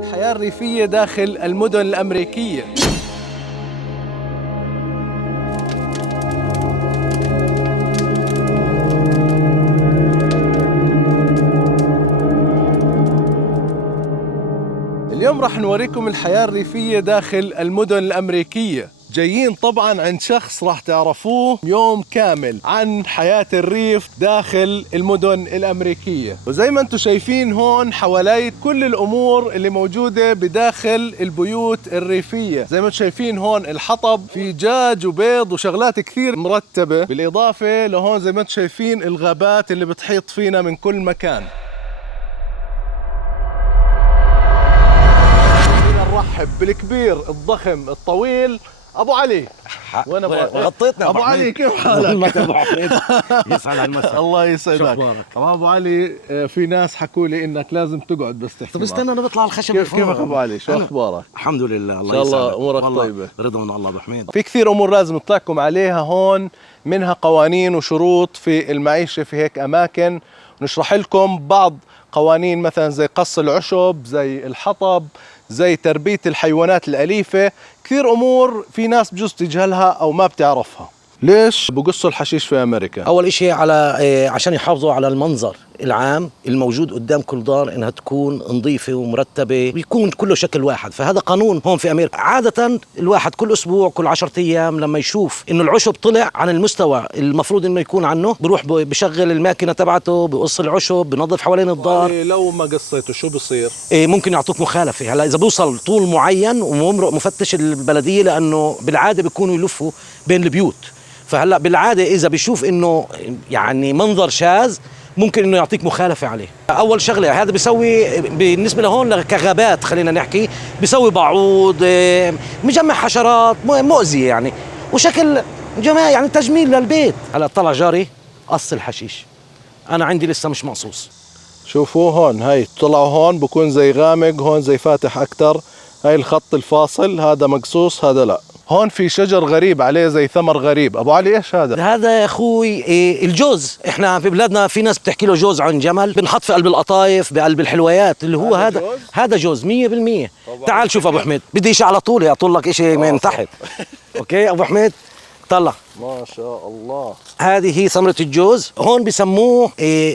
الحياة الريفية داخل المدن الأمريكية. اليوم راح نوريكم الحياة الريفية داخل المدن الأمريكية. جايين طبعا عند شخص راح تعرفوه يوم كامل عن حياة الريف داخل المدن الأمريكية. وزي ما انتم شايفين هون حوالي كل الأمور اللي موجودة بداخل البيوت الريفية. زي ما انتم شايفين هون الحطب، في دجاج وبيض وشغلات كثير مرتبة، بالإضافة لهون زي ما انتم شايفين الغابات اللي بتحيط فينا من كل مكان. نرحب بالكبير الضخم الطويل ابو علي. وين غطيتنا ابو علي، كيف حالك؟ ابو حميد يسعد على المساء. الله يسعدك. ابو علي، في ناس حكوا لي انك لازم تقعد بس تحكي. طب استنى انا بطلع الخشب. كيفك ابو علي؟ شو اخبارك؟ الحمد لله، الله يسعدك. ان شاء الله امورك طيبه. رضا من الله ابو حميد. في كثير امور لازم نطلعكم عليها هون، منها قوانين وشروط في المعيشه في هيك اماكن. نشرح لكم بعض قوانين مثلا زي قص العشب، زي الحطب، زي تربية الحيوانات الأليفة. كثير أمور في ناس بجوز تجهلها أو ما بتعرفها. ليش بقصوا الحشيش في أمريكا؟ أول إشي عشان يحافظوا على المنظر العام الموجود قدام كل دار، إنها تكون نظيفة ومرتبة ويكون كله شكل واحد. فهذا قانون هون في أمريكا. عادة الواحد كل أسبوع كل 10 أيام لما يشوف إنه العشب طلع عن المستوى المفروض إنه يكون عنه، بروح بشغل الماكينة تبعته، بقص العشب، بنظف حوالين الدار. لو ما قصيته شو بصير؟ ممكن يعطوك مخالفة. هلا إذا بوصل طول معين وممرق مفتش البلدية، لأنه بالعادة بيكونوا يلفوا بين البيوت. فهلا بالعادة إذا بيشوف إنه يعني منظر شاذ ممكن انه يعطيك مخالفة عليه. اول شغلة هذا بيسوي بالنسبة لهون كغابات، خلينا نحكي، بيسوي بعوض، مجمع حشرات مؤذية يعني، وشكل جماعي يعني تجميل للبيت. هلا طلع جاري قص الحشيش، انا عندي لسه مش مقصوص. شوفوا هون، هاي طلعوا هون بكون زي غامق، هون زي فاتح اكتر. هاي الخط الفاصل، هذا مقصوص هذا لا. هون في شجر غريب عليه زي ثمر غريب. ابو علي ايش هذا؟ هذا يا اخوي الجوز. احنا في بلادنا في ناس بتحكي له جوز عن جمل، بنحط في قلب القطايف بقلب الحلويات اللي هو هذا جوز 100%. تعال شوف ابو حميد، بدي شيء على طول يعطوا لك شيء من تحت. اوكي ابو حميد طلع. ما شاء الله. هذه هي ثمرة الجوز. هون بسموه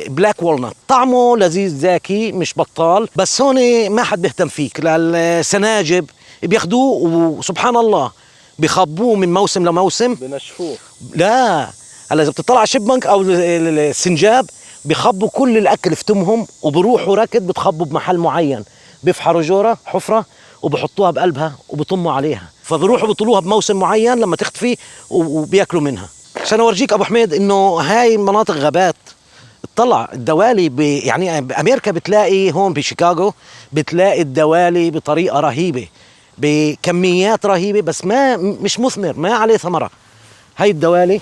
بلاك والنت. طعمه لذيذ زاكي مش بطال، بس هون ما حد بيهتم فيك. للسناجب بياخدوه وسبحان الله بيخبوه من موسم لموسم، بنشفوه. لا هلا اذا بتطلع على شيبمنك او السنجاب بيخبوا كل الاكل في تمهم، وبروحوا ركض بتخبوا بمحل معين، بيفحروا جوره حفره وبحطوها بقلبها وبطموا عليها، فبروحوا بيطلوها بموسم معين لما تختفي وبياكلوا منها. عشان اورجيك ابو حميد انه هاي مناطق غابات. اطلع الدوالي يعني بامريكا بتلاقي هون بشيكاغو بتلاقي الدوالي بطريقه رهيبه، بكميات رهيبة، بس مش مثمر، ما عليه ثمرة. هاي الدوالي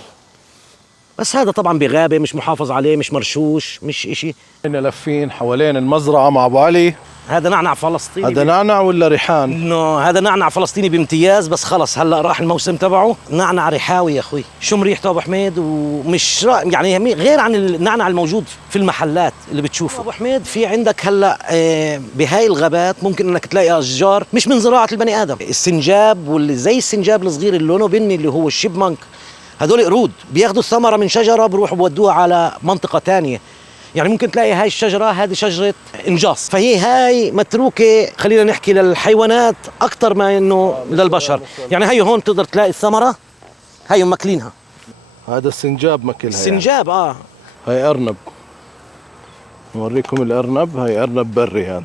بس هذا طبعا بغابة، مش محافظ عليه، مش مرشوش، مش اشي. هنا لفين حوالين المزرعة مع ابو علي. هذا نعنع فلسطيني. هذا نعنع ولا ريحان؟ انه هذا نعنع فلسطيني بامتياز، بس خلص هلا راح الموسم تبعه. نعنع ريحاوي يا اخوي، شم ريحته ابو حميد، ومش يعني غير عن النعنع الموجود في المحلات اللي بتشوفه. ابو حميد في عندك هلا بهاي الغابات ممكن انك تلاقي اشجار مش من زراعة البني ادم. السنجاب واللي زي السنجاب الصغير اللي لونه بني اللي هو الشيبمنك، هدول قرود بياخذوا الثمرة من شجرة بروحوا بودوها على منطقة تانية. يعني ممكن تلاقي هاي الشجرة، هذه شجرة إنجاص، فهي هاي متروكة خلينا نحكي للحيوانات أكتر ما إنه للبشر. يعني هاي هون تقدر تلاقي الثمرة، هاي ماكلينها. هذا السنجاب ماكلها. السنجاب يعني. هاي أرنب، نوريكم الأرنب. هاي أرنب بري هذا.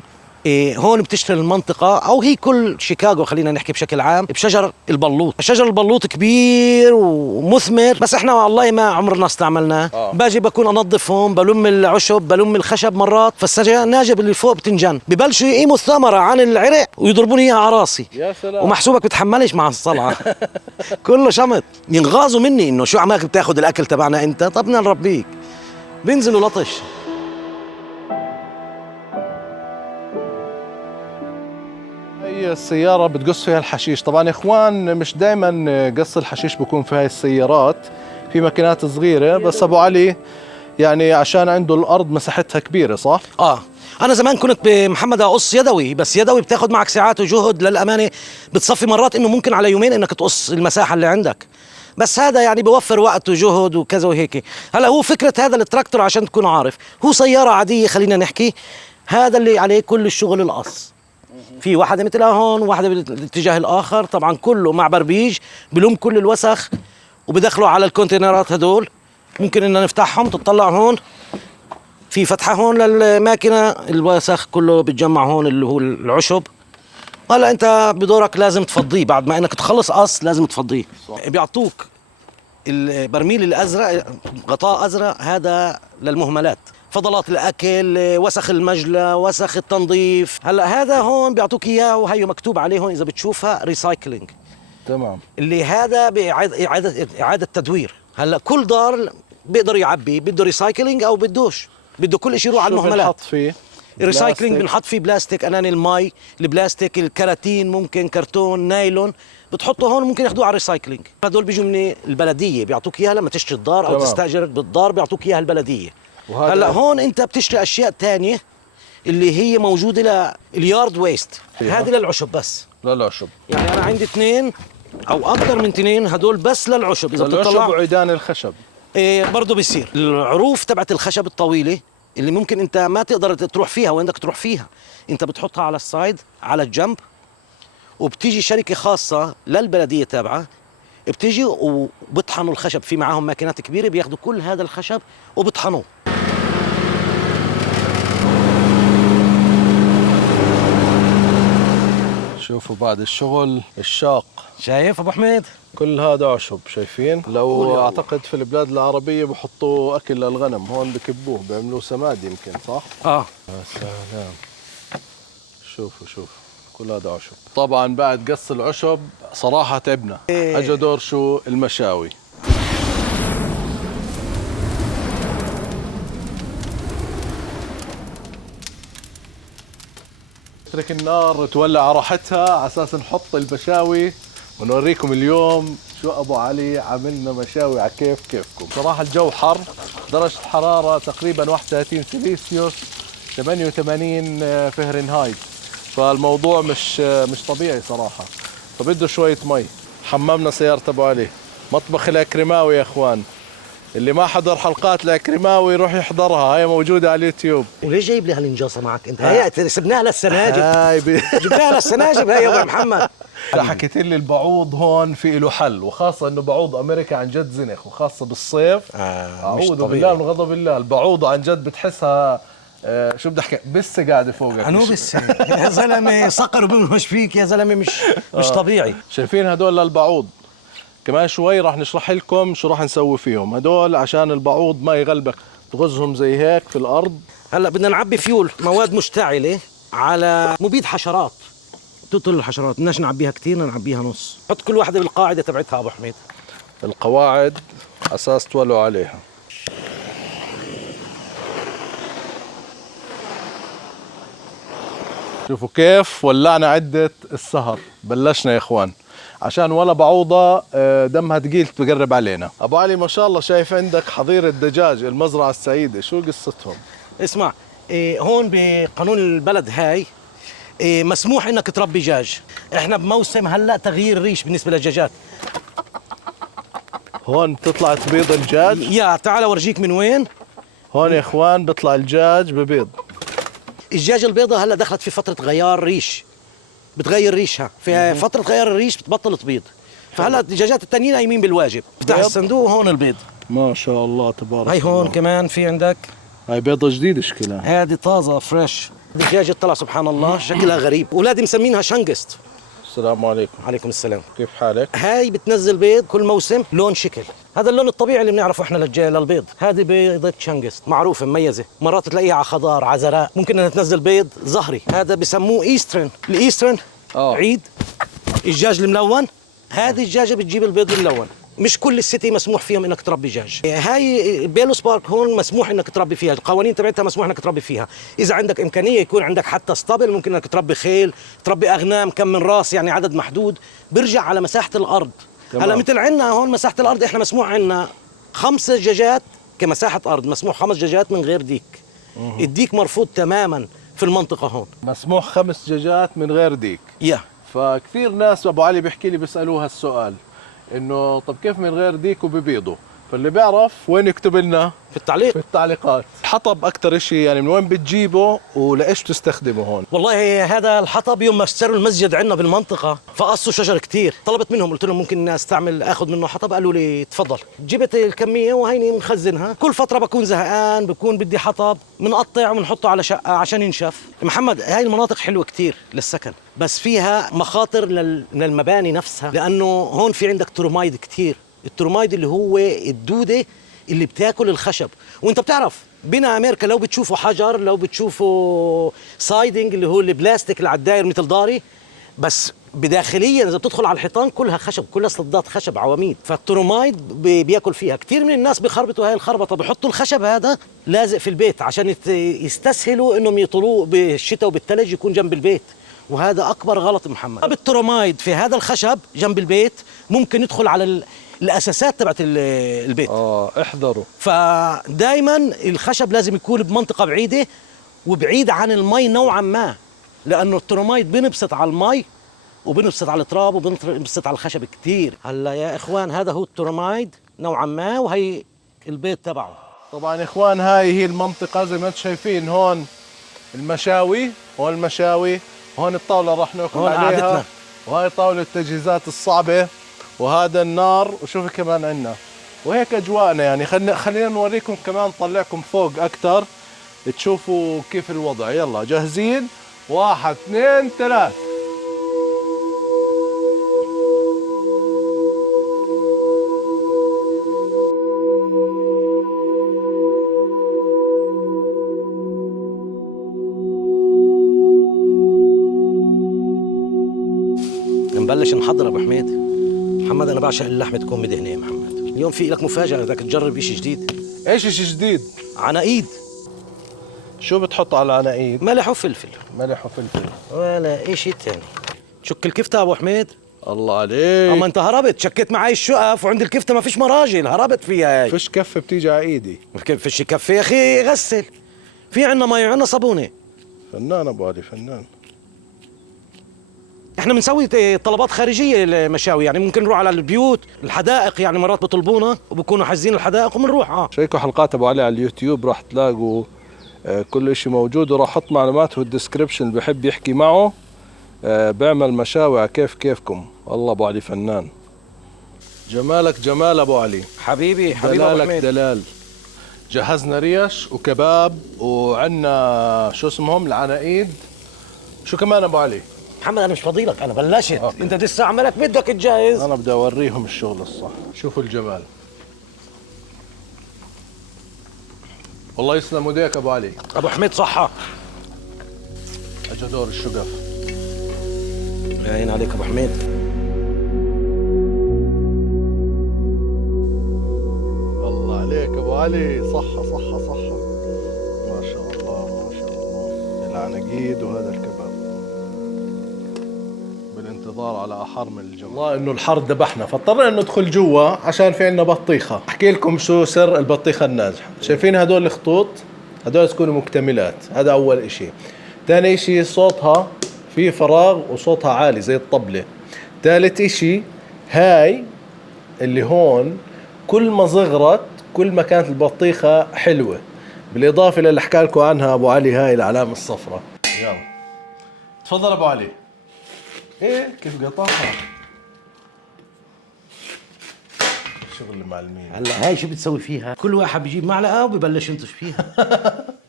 هون بتشتغل المنطقة أو هي كل شيكاغو خلينا نحكي بشكل عام بشجر البلوط. شجر البلوط كبير ومثمر، بس احنا والله ما عمرنا استعملناه. باجي بكون انظفهم، بلم العشب، بلم الخشب مرات، فالسناجب اللي فوق بتنجن ببلشوا يقيموا الثمرة عن العرق ويضربوني اياها على راسي. يا سلام. ومحسوبك بتحملش مع الصلعة. كله شمط، ينغازوا مني انه شو عمالك بتاخذ الاكل تبعنا انت؟ طب بدنا نربيك. بينزلوا لطش. هي السيارة بتقص فيها الحشيش. طبعا يا اخوان مش دائما قص الحشيش بكون في هاي السيارات، في ماكينات صغيرة. بس ابو علي يعني عشان عنده الارض مساحتها كبيره صح؟ انا زمان كنت بمحمد اقص يدوي، بس يدوي بتاخد معك ساعات وجهد للامانه، بتصفي مرات انه ممكن على يومين انك تقص المساحه اللي عندك، بس هذا يعني بيوفر وقت وجهد وكذا وهيك. هلا هو فكره هذا التراكتور عشان تكون عارف، هو سياره عاديه خلينا نحكي، هذا اللي عليه كل الشغل القص. في واحدة مثلها هون وواحدة بالاتجاه الآخر، طبعا كله مع بربيج بلوم كل الوسخ وبدخلوا على الكونتينرات هدول. ممكن إننا نفتحهم، تطلع هون في فتحة هون للماكينة، الوسخ كله بتجمع هون اللي هو العشب. هلا أنت بدورك لازم تفضيه، بعد ما إنك تخلص قص لازم تفضيه. بيعطوك البرميل الأزرق، غطاء أزرق، هذا للمهملات، فضلات الاكل، وسخ المجلى، وسخ التنظيف. هلا هذا هون بيعطوك اياه وهي مكتوب عليه هون اذا بتشوفها ريسايكلينج. تمام. اللي هذا اعاده تدوير. هلا كل دار بيقدر يعبي، بده ريسايكلينج او بدوش، بده كل شيء يروح على المهملات. بنحط فيه الريسايكلينج بنحط فيه بلاستيك، اناني المي، البلاستيك، الكراتين، ممكن كرتون، نايلون، بتحطه هون ممكن ياخذوه على الريسايكلينج. هدول بيجوا من البلديه، بيعطوك اياها لما تشتري الدار او تستاجر بالدار، بيعطوك اياها البلديه. هلا هون انت بتشتري اشياء تانية اللي هي موجوده لليارد ويست، هذه للعشب بس. للعشب يعني انا عندي 2 او اكثر من 2 هدول بس للعشب. اذا بتطلع وعيدان الخشب برضه بيصير العروف تبعت الخشب الطويله اللي ممكن انت ما تقدر تروح فيها وين بدك تروح فيها، انت بتحطها على السايد على الجنب، وبتيجي شركه خاصه للبلديه تابعه بتيجي وبطحنوا الخشب، في معاهم ماكينات كبيره بياخذوا كل هذا الخشب وبطحنوه. شوفوا بعد الشغل الشاق، شايف ابو حميد؟ كل هذا عشب، شايفين؟ لو اعتقد في البلاد العربيه بحطوا اكل للغنم، هون بكبوه بيعملوه سماد يمكن، صح؟ يا سلام. شوفوا كل هذا عشب. طبعا بعد قص العشب صراحه تعبنا. اجى دور شو المشاوي. نترك النار تولع على راحتها على اساس نحط المشاوي ونوريكم اليوم شو ابو علي عملنا مشاوي على كيفكم. صراحه الجو حر، درجه الحراره تقريبا 31 سيليسيوس 88 فهرنهايت، فالموضوع مش طبيعي صراحه. فبده شويه مي. حممنا سياره ابو علي. مطبخ العكرماوي يا اخوان، اللي ما حضر حلقات العكرماوي يروح يحضرها، هي موجوده على اليوتيوب. وليش جايب لي هالنجاصه معك انت؟ هي سبناها للسناجب. جبناها للسناجب هي يا ابو محمد. حكيت لي البعوض هون في له حل، وخاصه انه بعوض امريكا عن جد زنخ، وخاصه بالصيف. اعوذ بالله من غضب الله، البعوضه عن جد بتحسها شو بدي احكي، بسه قاعده فوقك. انو بسه يا زلمه، صقر وبنهش فيك يا زلمه، مش طبيعي. شايفين هدول للبعوض، كمان شوي راح نشرح لكم شو راح نسوي فيهم هدول عشان البعوض ما يغلبك، تغزهم زي هيك في الارض. هلا بدنا نعبي فيول، مواد مشتعله على مبيد حشرات، تقتل الحشرات. بدناش نعبيها كثير، نعبيها نص. حط كل واحده بالقاعده تبعتها ابو حميد. القواعد اساس تولوا عليها. شوفوا كيف ولعنا عدة السهر، بلشنا يا اخوان عشان ولا بعوضة دمها ثقيل تقرب علينا. ابو علي ما شاء الله شايف عندك حظيرة دجاج، المزرعة السعيدة، شو قصتهم؟ اسمع، هون بقانون البلد هاي مسموح انك تربي دجاج. احنا بموسم هلا تغيير ريش بالنسبة للدجاجات. هون بتطلع تبيض الدجاج؟ يا تعال اورجيك من وين. هون يا اخوان بيطلع الدجاج ببيض. الدجاج البيضة هلا دخلت في فترة غيار ريش، بتغير ريشها، في فترة غيار الريش بتبطل تبيض. فهلا الدجاجات التانيين قايمين بالواجب. افتح الصندوق هون البيض. ما شاء الله تبارك هاي هون الله. كمان في عندك، هاي بيضة جديدة شكلها، هذه طازة فريش. الدجاجة طلع سبحان الله شكلها غريب، اولادي مسمينها شنقست. السلام عليكم. عليكم السلام. كيف حالك؟ هاي بتنزل بيض كل موسم لون شكل، هذا اللون الطبيعي اللي بنعرفه احنا للبيض. هذه بيضة شنقست معروفة مميزة، مرات تلاقيها على خضار على زرع، ممكن انها تنزل بيض زهري. هذا بسموه ايسترن. الايسترن عيد الدجاج الملون، هذه الدجاجة بتجيب البيض الملون. مش كل السيتي مسموح فيهم انك تربي دجاج. هاي بيلوس بارك هون مسموح انك تربي فيها، القوانين تبعتها مسموح انك تربي فيها. اذا عندك امكانيه يكون عندك حتى اسطبل، ممكن انك تربي خيل، تربي اغنام كم من راس، يعني عدد محدود، بيرجع على مساحه الارض. هلا مثل عندنا هون مساحه الارض احنا مسموح عندنا 5 دجاجات كمساحه ارض مسموح 5 دجاجات من غير ديك. الديك مرفوض تماما في المنطقه هون. مسموح 5 دجاجات من غير ديك. فكثير ناس ابو علي بيحكي لي بيسالوها السؤال انه طب كيف من غير ديك وببيضوا؟ فاللي بيعرف وين يكتب لنا في التعليق. في التعليقات. الحطب اكثر شيء يعني من وين بتجيبه ولايش تستخدمه هون؟ والله هذا الحطب يوم ما اشتروا المسجد عندنا بالمنطقه فقصوا شجر كثير، طلبت منهم قلت لهم ممكن استعمل اخذ منه حطب، قالوا لي تفضل. جبت الكميه وهيني بنخزنها، كل فتره بكون زهقان بكون بدي حطب بنقطع وبنحطه على شقه عشان ينشف. محمد هاي المناطق حلوه كثير للسكن بس فيها مخاطر للمباني نفسها، لانه هون في عندك ترومايد كثير. الترومايد اللي هو الدوده اللي بتاكل الخشب، وانت بتعرف بنا امريكا لو بتشوفوا حجر، لو بتشوفوا سايدنج اللي هو البلاستيك اللي على الداير مثل داري، بس بداخليا اذا بتدخل على الحيطان كلها خشب، كلها صدات خشب عواميد، فالترومايد بياكل فيها. كثير من الناس بيخربطوا هاي الخربطه، بيحطوا الخشب هذا لازق في البيت عشان يستسهلوا انهم يطلوه بالشتاء وبالثلج يكون جنب البيت، وهذا اكبر غلط محمد. بالترومايد في هذا الخشب جنب البيت ممكن يدخل على الاساسات تبعت البيت. احذروا. فدائما الخشب لازم يكون بمنطقه بعيده وبعيد عن المي نوعا ما، لانه الترومايد بنبسط على المي وبنبسط على التراب وبنبسط على الخشب كثير. هلا يا اخوان هذا هو الترومايد نوعا ما، وهي البيت تبعه. طبعا يا اخوان هاي هي المنطقه زي ما انتم شايفين. هون المشاوي، هون المشاوي، هون الطاوله راح ناكل عليها قعدتنا. وهاي طاوله التجهيزات الصعبه، وهذا النار، وشوفوا كمان عندنا. وهيك اجواءنا يعني. خلينا نوريكم كمان، نطلعكم فوق اكثر تشوفوا كيف الوضع. يلا جاهزين؟ 1 2 3. نبلش نحضر ابو حميد. محمد انا بعشق اللحمه تكون مدهنه يا محمد. اليوم في لك مفاجاه، بدك تجرب شيء جديد. ايش شيء جديد؟ عناقيد. شو بتحط على العناقيد؟ ملح وفلفل. ملح وفلفل ولا شيء ثاني. شك الكفته ابو حميد. الله عليك. اما انت هربت، شكيت معي الشقف وعند الكفته ما فيش مراجل، هربت فيها هاي. فيش كفه بتيجي على ايدي. فيش كفه يا اخي، غسل. في عندنا مي وعندنا صابونه. فنان ابو علي فنان. احنا بنسوي طلبات خارجيه للمشاوي، يعني ممكن نروح على البيوت، الحدائق، يعني مرات بطلبونا وبكونوا حاجزين الحدائق وبنروح. شيكوا حلقات ابو علي على اليوتيوب راح تلاقوا كل اشي موجود، وراح احط معلوماته الديسكربشن اللي بحب يحكي معه. بيعمل مشاوي على كيفكم. والله ابو علي فنان. جمالك جمال ابو علي. حبيبي ابو حميد. دلال. جهزنا ريش وكباب وعنا شو اسمهم العناقيد. شو كمان ابو علي؟ محمد انا مش فاضي لك، انا بلشت. انت لسه عمالك بدك تجهز. انا بدي اوريهم الشغل الصح. شوفوا الجمال. والله يسلم ايديك ابو علي. ابو حميد صحة. اجا دور الشقف. باين عليك ابو حميد. الله عليك ابو علي. صحة صحة صحة. ما شاء الله ما شاء الله. العناقيد وهذا الكباب. بالانتظار على احر من الجو. والله انه الحر ذبحنا، فاضطرينا ندخل جوا عشان في عندنا بطيخة. احكي لكم شو سر البطيخة الناجحة. شايفين هدول الخطوط؟ هدول تكونوا مكتملات. هذا اول اشي. ثاني اشي صوتها في فراغ وصوتها عالي زي الطبلة. ثالث اشي هاي اللي هون كل ما صغرت كل ما كانت البطيخة حلوة. بالاضافة للي حكى لكم عنها ابو علي، هاي العلامة الصفراء. يلا تفضل ابو علي. ايه كيف قطعها. شغل المعلمين. هلا هاي شو بتسوي فيها؟ كل واحد بيجيب معلقة وببلش ينتش فيها.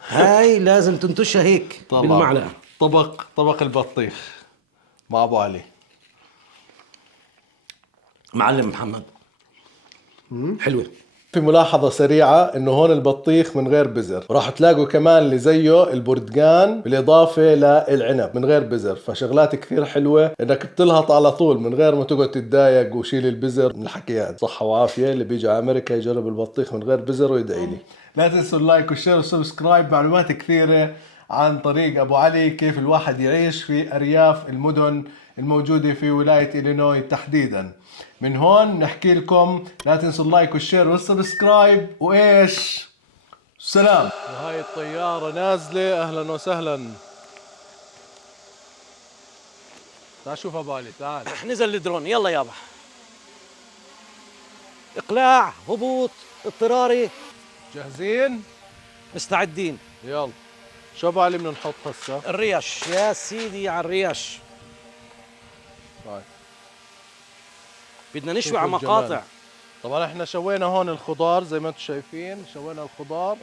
هاي لازم تنتشها هيك بالمعلقة. طبق البطيخ مع ابو علي. معلم محمد. حلوة. في ملاحظة سريعة انه هون البطيخ من غير بذر، راح تلاقوا كمان اللي زيه البرتقان بالاضافة للعنب من غير بذر، فشغلات كثير حلوة انك بتلهط على طول من غير ما تقعد تتضايق وشيل البذر من الحكيات. صحة وعافية. اللي بيجي على امريكا يجرب البطيخ من غير بذر ويدعي لي. لا تنسوا اللايك والشير والسبسكرايب. معلومات كثيرة عن طريق ابو علي، كيف الواحد يعيش في ارياف المدن الموجودة في ولاية إلينوي تحديدا. من هون نحكي لكم لا تنسوا اللايك والشير والسبسكرايب وايش سلام. وهاي الطيارة نازلة، اهلا وسهلا. تعال شوف بالي، تعال. نزل الدرون، يلا يابا. اقلاع، هبوط، اضطراري. جاهزين؟ مستعدين. يلا. شو بالي بدنا نحط هسه؟ الريش يا سيدي، على الريش. طيب. بدنا نشوي شوفوا على الجمال. مقاطع. طبعا احنا شوينا هون الخضار زي ما انتم شايفين، شوينا الخضار.